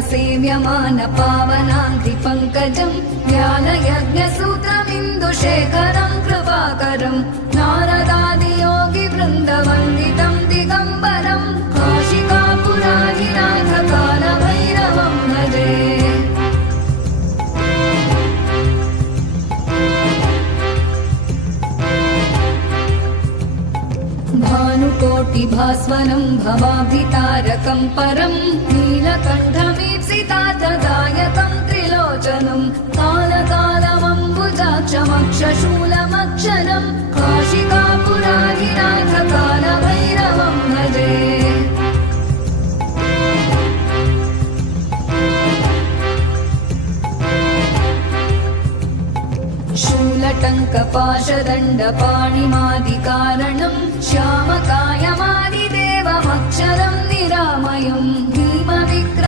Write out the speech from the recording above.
सेव्यमान पावनाङ्घ्रिपङ्कजं ज्ञानयज्ञसूत्रमिन्दुशेखरं कृपाकरं नारदादियोगिवृन्दवन्दितं दिगम्बरं काशिकापुराधिनाथ कालभैरवं भजे। भानुकोटिभास्वरं भवाब्धितारकं परं नीलकण्ठमीप्सितार्थदायकं त्रिलोचनं कालकालमम्बुजाक्षमक्षशूलमक्षरं काशिकापुराधिनाथ कालभैरवं भजे। शूलटङ्कपाशदण्डपाणिमादिकारणं श्यामकायमादिदेवमक्षरं निरामयम्